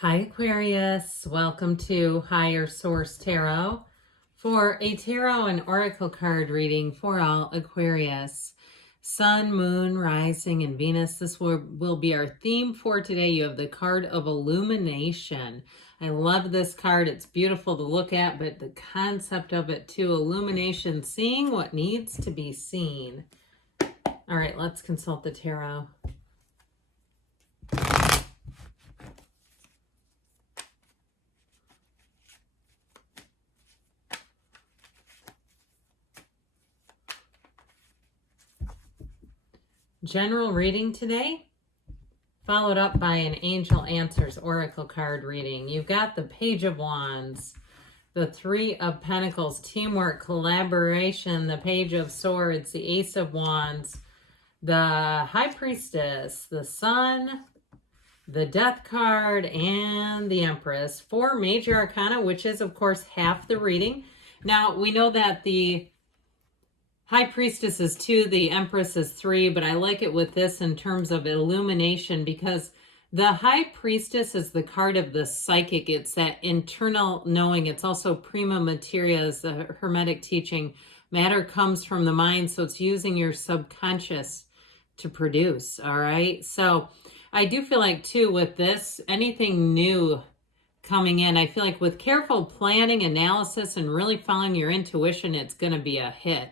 Hi Aquarius, welcome to Higher Source Tarot for a tarot and oracle card reading for all Aquarius. Sun, Moon, Rising, and Venus. This will be our theme for today. You have the card of illumination. I love this card. It's beautiful to look at, but the concept of it too, illumination, seeing what needs to be seen. All right, let's consult the tarot. General reading today, followed up by an Angel Answers Oracle card reading. You've got the Page of Wands, the Three of Pentacles, teamwork, collaboration, the Page of Swords, the Ace of Wands, the High Priestess, the Sun, the Death card, and the Empress. Four major arcana, which is, of course, half the reading. Now, we know that the High Priestess is 2, the Empress is 3, but I like it with this in terms of illumination because the High Priestess is the card of the psychic. It's that internal knowing. It's also prima materia, as the Hermetic teaching. Matter comes from the mind, so it's using your subconscious to produce, all right? So I do feel like, too, with this, anything new coming in, I feel like with careful planning, analysis, and really following your intuition, it's going to be a hit.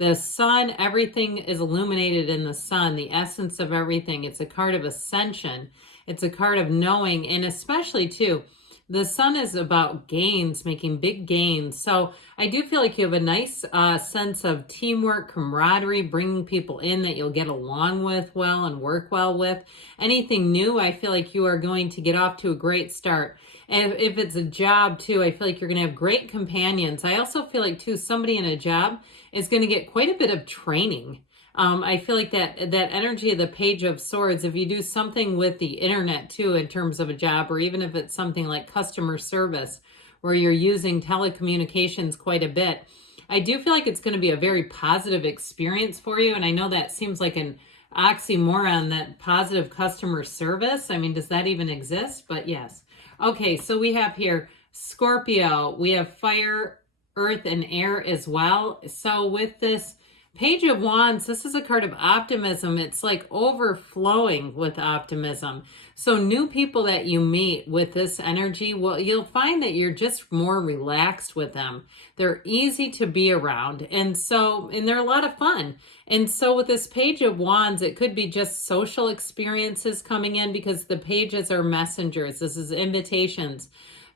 The sun, everything is illuminated in the sun, the essence of everything. It's a card of ascension. It's a card of knowing, and especially, too, the sun is about gains, making big gains. So I do feel like you have a nice sense of teamwork, camaraderie, bringing people in that you'll get along with well and work well with. Anything new, I feel like you are going to get off to a great start. And if it's a job, too, I feel like you're going to have great companions. I also feel like, too, somebody in a job is going to get quite a bit of training. I feel like that energy of the Page of Swords, if you do something with the internet, too, in terms of a job, or even if it's something like customer service, where you're using telecommunications quite a bit, I do feel like it's going to be a very positive experience for you. And I know that seems like an oxymoron, that positive customer service. I mean, does that even exist? But yes. Okay, so we have here Scorpio. We have fire, earth, and air as well. So with this Page of Wands, this is a card of optimism. It's like overflowing with optimism. So new people that you meet with this energy, well, you'll find that you're just more relaxed with them. They're easy to be around. And they're a lot of fun. And so with this Page of Wands, it could be just social experiences coming in because the pages are messengers. This is invitations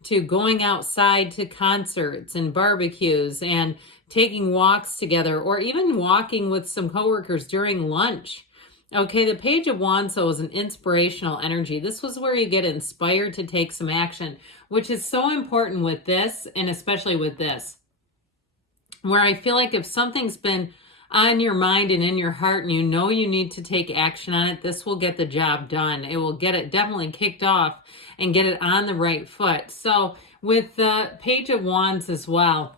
to going outside to concerts and barbecues and taking walks together, or even walking with some coworkers during lunch. Okay, the Page of Wands, though, is an inspirational energy. This was where you get inspired to take some action, which is so important with this, and especially with this, where I feel like if something's been on your mind and in your heart and you know you need to take action on it, this will get the job done. It will get it definitely kicked off and get it on the right foot. So with the Page of Wands as well,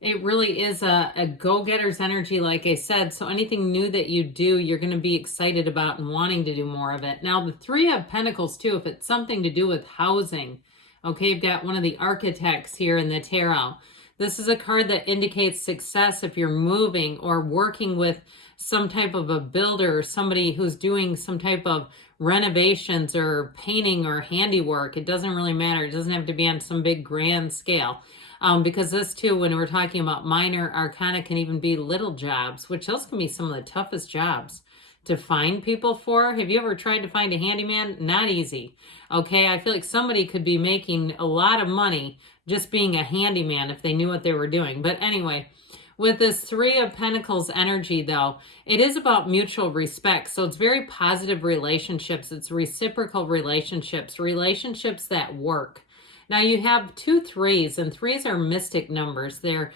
it really is a go-getter's energy, like I said. So anything new that you do, you're going to be excited about and wanting to do more of it. Now, the Three of Pentacles, too, if it's something to do with housing. Okay, you've got one of the architects here in the tarot. This is a card that indicates success if you're moving or working with some type of a builder, or somebody who's doing some type of renovations or painting or handiwork. It doesn't really matter. It doesn't have to be on some big grand scale. Because this, too, when we're talking about minor arcana, can even be little jobs, which those can be some of the toughest jobs to find people for. Have you ever tried to find a handyman? Not easy. Okay, I feel like somebody could be making a lot of money just being a handyman if they knew what they were doing. But anyway, with this Three of Pentacles energy, though, it is about mutual respect. So it's very positive relationships. It's reciprocal relationships, relationships that work. Now you have 2 3s, and 3s are mystic numbers. They're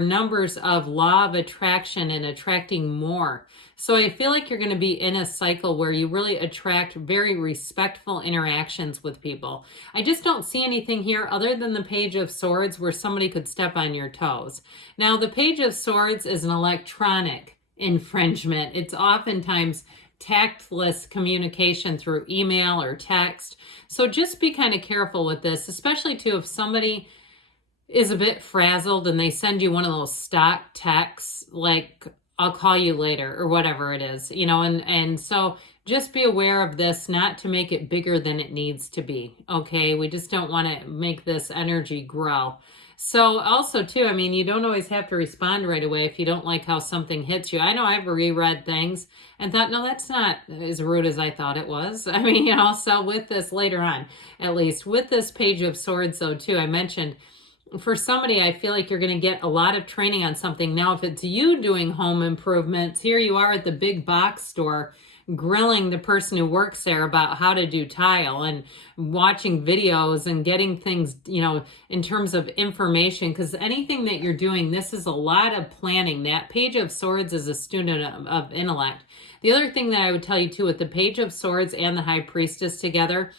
numbers of law of attraction and attracting more. So I feel like you're going to be in a cycle where you really attract very respectful interactions with people. I just don't see anything here other than the Page of Swords where somebody could step on your toes. Now the Page of Swords is an electronic infringement. It's oftentimes tactless communication through email or text. So just be kind of careful with this, especially too if somebody is a bit frazzled and they send you one of those stock texts like, I'll call you later or whatever it is, you know, and so just be aware of this, not to make it bigger than it needs to be. Okay. We just don't want to make this energy grow. So also too, I mean, you don't always have to respond right away if you don't like how something hits you. I know I've reread things and thought, no, that's not as rude as I thought it was. I mean, you know, so with this later on, at least with this Page of Swords though too, I mentioned, for somebody, I feel like you're going to get a lot of training on something. Now, if it's you doing home improvements, here you are at the big box store grilling the person who works there about how to do tile and watching videos and getting things, you know, in terms of information, because anything that you're doing, this is a lot of planning. That Page of Swords is a student of intellect. The other thing that I would tell you too, with the Page of Swords and the High Priestess together,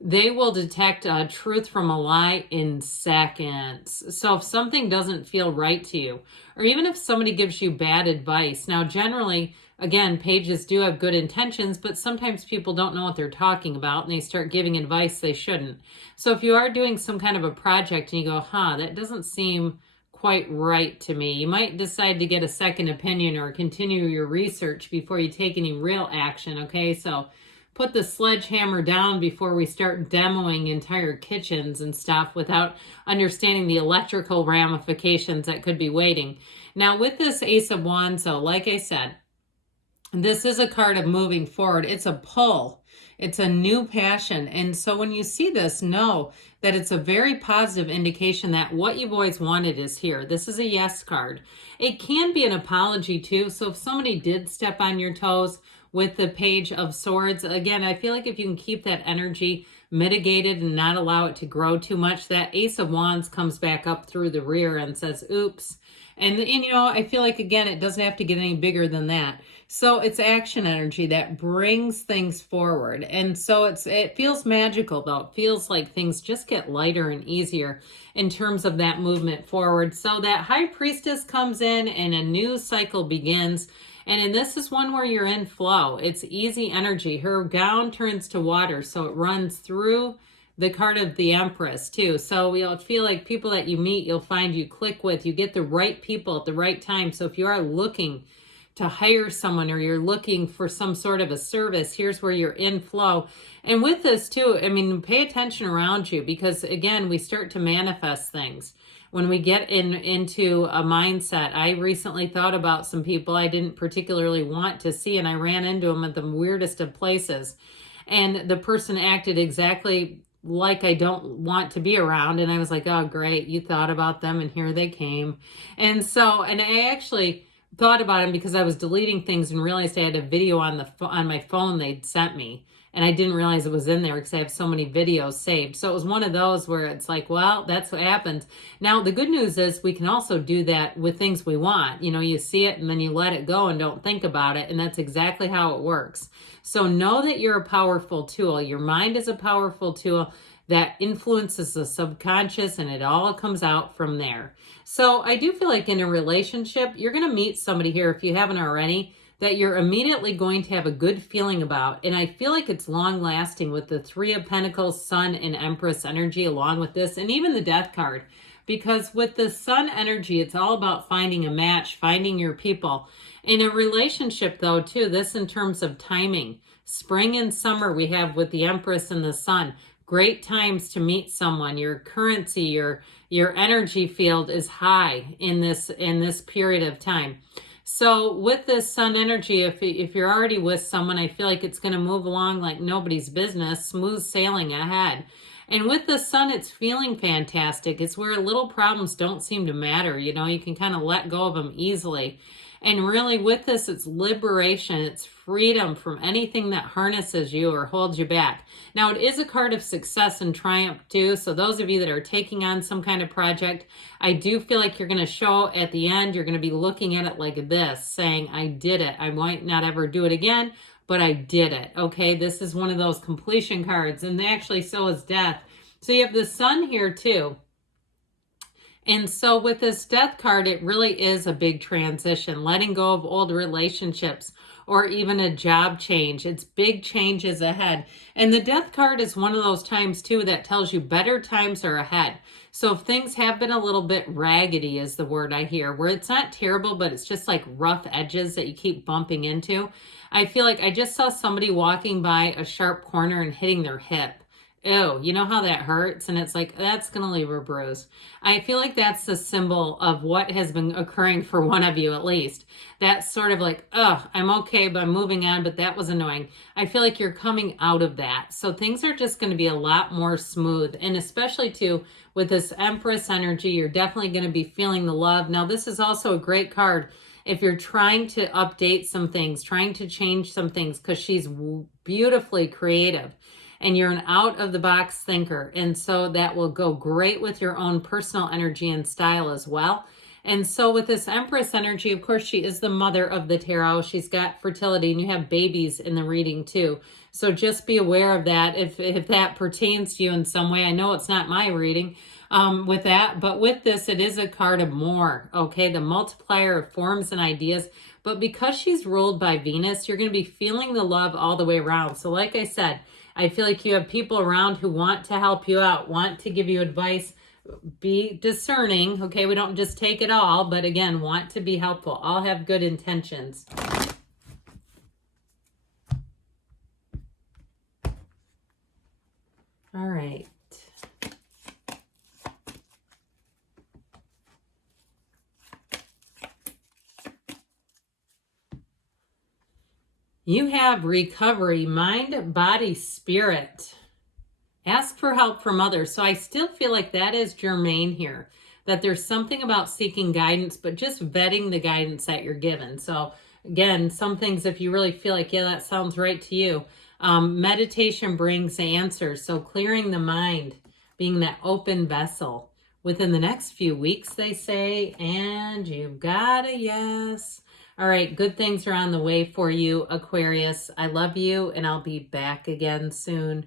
they will detect truth from a lie in seconds. So if something doesn't feel right to you, or even if somebody gives you bad advice, now generally, again, pages do have good intentions, but sometimes people don't know what they're talking about and they start giving advice they shouldn't. So if you are doing some kind of a project and you go, that doesn't seem quite right to me, you might decide to get a second opinion or continue your research before you take any real action, okay? So put the sledgehammer down before we start demoing entire kitchens and stuff without understanding the electrical ramifications that could be waiting. Now with this Ace of Wands, so like I said, this is a card of moving forward. It's a pull. It's a new passion. And so when you see this, know that it's a very positive indication that what you've always wanted is here. This is a yes card. It can be an apology too. So if somebody did step on your toes with the Page of Swords, again, I feel like if you can keep that energy mitigated and not allow it to grow too much, that Ace of Wands comes back up through the rear and says, oops. And you know, I feel like, again, it doesn't have to get any bigger than that. So it's action energy that brings things forward. And so it feels magical, though. It feels like things just get lighter and easier in terms of that movement forward. So that High Priestess comes in and a new cycle begins. And this is one where you're in flow. It's easy energy. Her gown turns to water, so it runs through the card of the Empress too. So you'll feel like people that you meet, you'll find you click with. You get the right people at the right time. So if you are looking to hire someone or you're looking for some sort of a service, here's where you're in flow. And with this too, I mean, pay attention around you, because again, we start to manifest things when we get into a mindset. I recently thought about some people I didn't particularly want to see, and I ran into them at the weirdest of places. And the person acted exactly like I don't want to be around. And I was like, oh, great. You thought about them and here they came. And I actually thought about them because I was deleting things and realized I had a video on my phone they'd sent me. And I didn't realize it was in there because I have so many videos saved. So it was one of those where it's like, well, that's what happens. Now, the good news is we can also do that with things we want. You know, you see it and then you let it go and don't think about it. And that's exactly how it works. So know that you're a powerful tool. Your mind is a powerful tool that influences the subconscious, and it all comes out from there. So I do feel like in a relationship, you're going to meet somebody here, if you haven't already, that you're immediately going to have a good feeling about. And I feel like it's long lasting with the Three of Pentacles, Sun, and Empress energy along with this, and even the Death card. Because with the Sun energy, it's all about finding a match, finding your people. In a relationship though, too, this in terms of timing. Spring and summer we have with the Empress and the Sun. Great times to meet someone. Your currency, your energy field is high in this period of time. So with this Sun energy, if you're already with someone, I feel like it's going to move along like nobody's business, smooth sailing ahead. And with the Sun, it's feeling fantastic. It's where little problems don't seem to matter. You know, you can kind of let go of them easily. And really with this, it's liberation. It's freedom from anything that harnesses you or holds you back. Now, it is a card of success and triumph too. So those of you that are taking on some kind of project, I do feel like you're going to show at the end, you're going to be looking at it like this, saying, I did it. I might not ever do it again, but I did it. Okay, this is one of those completion cards. And actually, so is Death. So you have the Sun here too. And so with this Death card, it really is a big transition, letting go of old relationships or even a job change. It's big changes ahead. And the Death card is one of those times too that tells you better times are ahead. So if things have been a little bit raggedy is the word I hear, where it's not terrible, but it's just like rough edges that you keep bumping into. I feel like I just saw somebody walking by a sharp corner and hitting their hip. Ew, you know how that hurts? And it's like, that's going to leave a bruise. I feel like that's the symbol of what has been occurring for one of you at least. That's sort of like, I'm okay, but I'm moving on, but that was annoying. I feel like you're coming out of that. So things are just going to be a lot more smooth. And especially too, with this Empress energy, you're definitely going to be feeling the love. Now, this is also a great card if you're trying to update some things, trying to change some things, because she's beautifully creative. And you're an out-of-the-box thinker. And so that will go great with your own personal energy and style as well. And so with this Empress energy, of course, she is the mother of the tarot. She's got fertility, and you have babies in the reading too. So just be aware of that if that pertains to you in some way. I know it's not my reading with that, but with this, it is a card of more, okay? The multiplier of forms and ideas. But because she's ruled by Venus, you're going to be feeling the love all the way around. So like I said, I feel like you have people around who want to help you out, want to give you advice. Be discerning, okay? We don't just take it all, but again, want to be helpful. All have good intentions. All right. You have recovery, mind, body, spirit. Ask for help from others. So I still feel like that is germane here, that there's something about seeking guidance, but just vetting the guidance that you're given. So again, some things, if you really feel like, yeah, that sounds right to you. Meditation brings answers. So clearing the mind, being that open vessel within the next few weeks, they say, and you've got a yes. All right, good things are on the way for you, Aquarius. I love you, and I'll be back again soon.